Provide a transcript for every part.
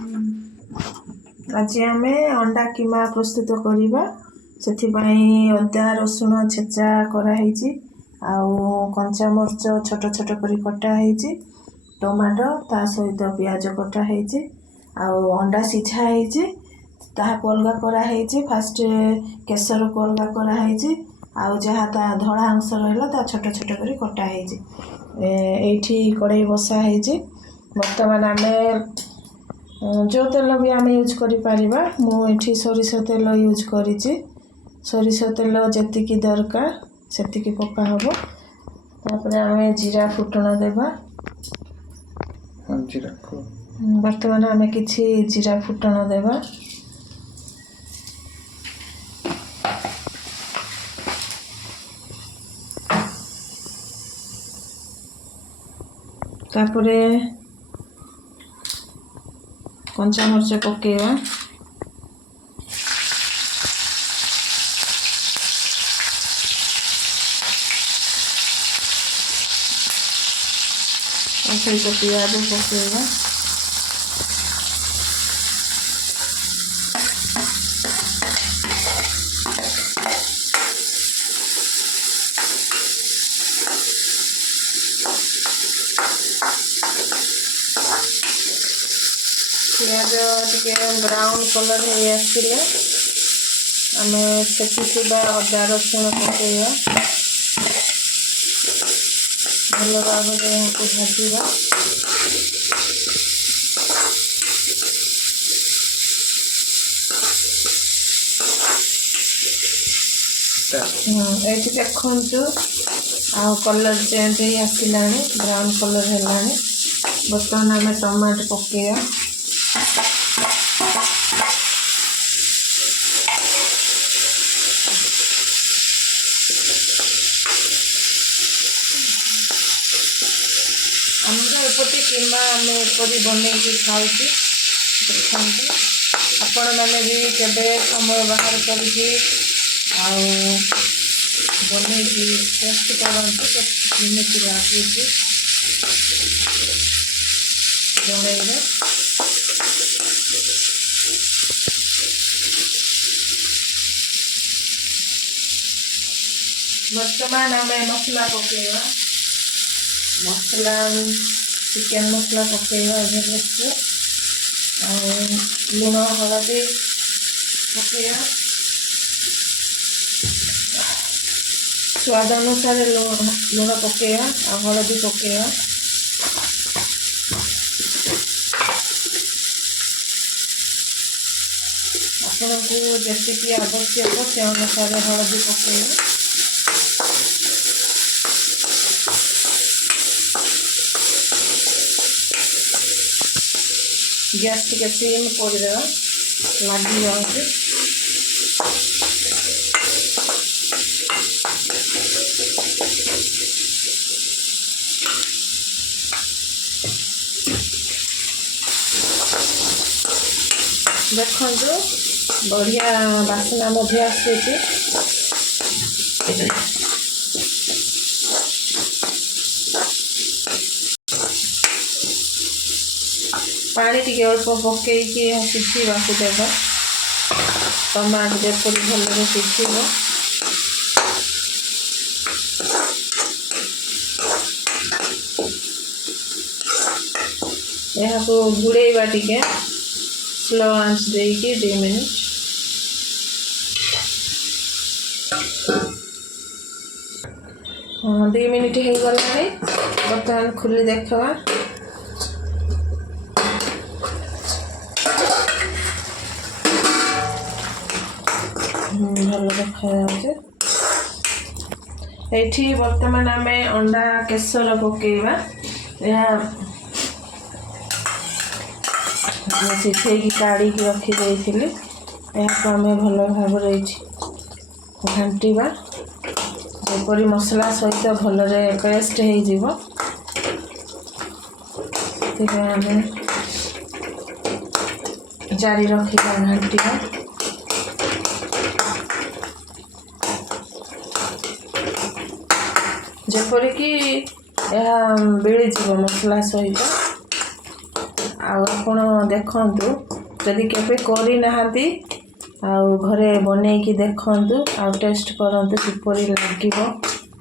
आज आम अंडा कीमा प्रस्तुत करवा से अदा रसुण छेचा कराई कंचा मरच छोट छोट कर कटाई टमाटो ता सहित पियाज कटाई अंडा सिझाई ताहाको अलगा कराई फास्ट केसर को अलगा कराई आउ जहाँ ता धड़ा अंश रहा छोट छोट कर कटाई ये कड़े बसा बर्तमान आम जो तेल भी आम यूज करिपरिबा मुझे सोरिष तेल यूज करिछि सोरिष तेल जेतिकी दरकार सेतिकी पका हबो तापर आम जीरा फुटण देबा जीरा को बर्तमान आम किछि जीरा फुटण देबा तापरे कंचा मरच पकेवा सहित पियाज पकेवा पियाज टिके ब्राउन कलर हो आसले आम छेचुवा अदा रसुण पकेवा भल भाव यहाँ भाजा ये देखु आ कलर चेंज हो आसला ब्राउन कलर है बर्तमान आम टमाटो पकेवा आमर एपटे कीमा आम एपरी बनई खाऊ देखते आपण मैंने भी केवे समय बाहर कर बन टेस्ट करती लाଗୁଛି जड़े बर्तमान आम मसला पकेवा मसला चिकेन मसला पकेवा लुण हलदी पकेवा स्वाद अनुसार लुण पकेवा और हलदी पकेवा आपन को जी आवश्यक से अनुसार हलदी पकेवा गैस टिके सिम करदेवा लगी जाऊँगी देखो बढ़िया बासना आसूची पानी टिके अल्प पकईकि सिझाक देवा टमाटो जपरी भल सिझ यहाँ घुड़ेवा टिके स्लो आंच देकी 2 मिनट हाँ 2 मिनट हो गला बर्तमान खुली देखा भल देखा ये बर्तमान आम अंडा केसर पकेवा सिझे काढ़ी रखी यहाँ आम भल भाव घांटा जपरी मसला सहित भलरे पेस्ट हो जारी रखा घांटा जपरिक यह बिलीज मसला सहित आ ଆପଣ ଦେଖନ୍ତୁ ଯଦି କେବେ କରିନାହାନ୍ତି ଆଉ ଘରେ ବନେଇକି ଦେଖନ୍ତୁ ଆଉ ଟେଷ୍ଟ କରନ୍ତୁ କିପରି ଲାଗିବ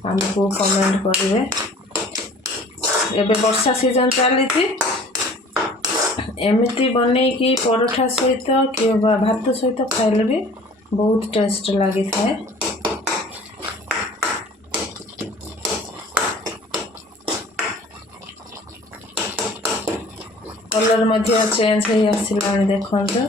ଆମକୁ କମେଣ୍ଟ କରିବେ। ଏବେ ବର୍ଷା ସିଜନ୍ ଚାଲିଛି, ଏମିତି ବନେଇକି ପରଠା ସହିତ କିମ୍ବା ଭାତ ସହିତ ଖାଇଲେ ବି ବହୁତ ଟେଷ୍ଟ ଲାଗିଥାଏ। कलर मध्य चेंज हो आसलानी देखंतु।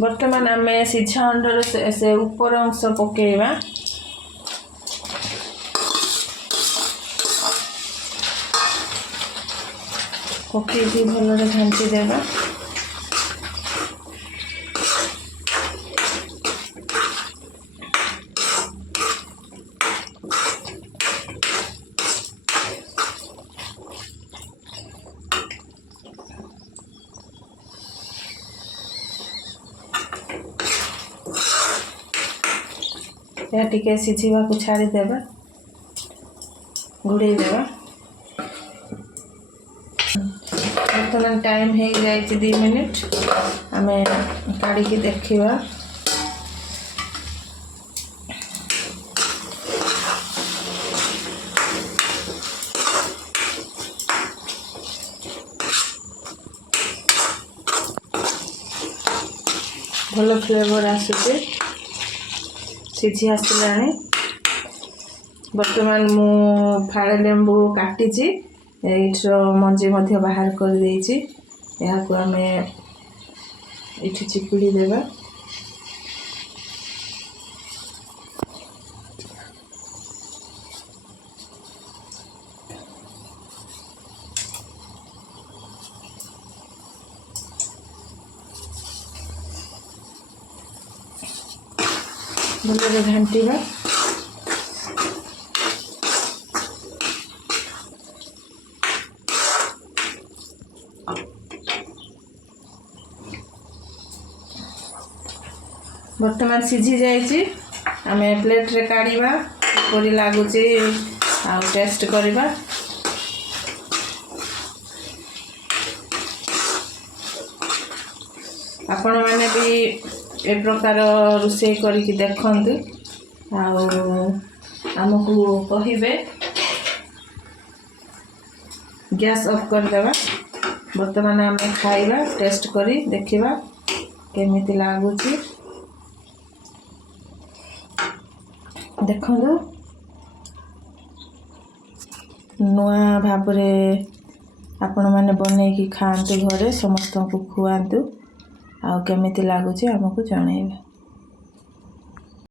बर्तमान आम सीझा अंडर से ऊपर अंश पकेवा। पकईकी भलरे घांटी देवा। या टिके सिझीवा को छाड़ी देवा, घोड़े देवा। बर्तमान टाइम हो जाए 2 मिनिट, आम काढ़ी देखा। भल फ्लेवर आसुचे, सीझी आसला। बर्तमान मु फाड़े लेंबू काटी मंजी मध्य बाहर कर देछि। यहाँ को आम इठी चिपुड़ी देवा। भलरे घांटीवा। बर्तमान सीझी जाइए, आम प्लेट रे काढ़ा किपरि लगुच आ टेस्ट करवा। आपण मैंने भी ए प्रकार रोषे करके देखंतु आमको कहिबे। गैस ऑफ कर देवा। बर्तमान आम खाइबा, टेस्ट करी देखिबा केमिति लागुची। देखो नुआ भाव आपण मैंने बनैकी खातु, घरे समस्त को खुआतु, आ केमिति लागुची आमको जणाइबे।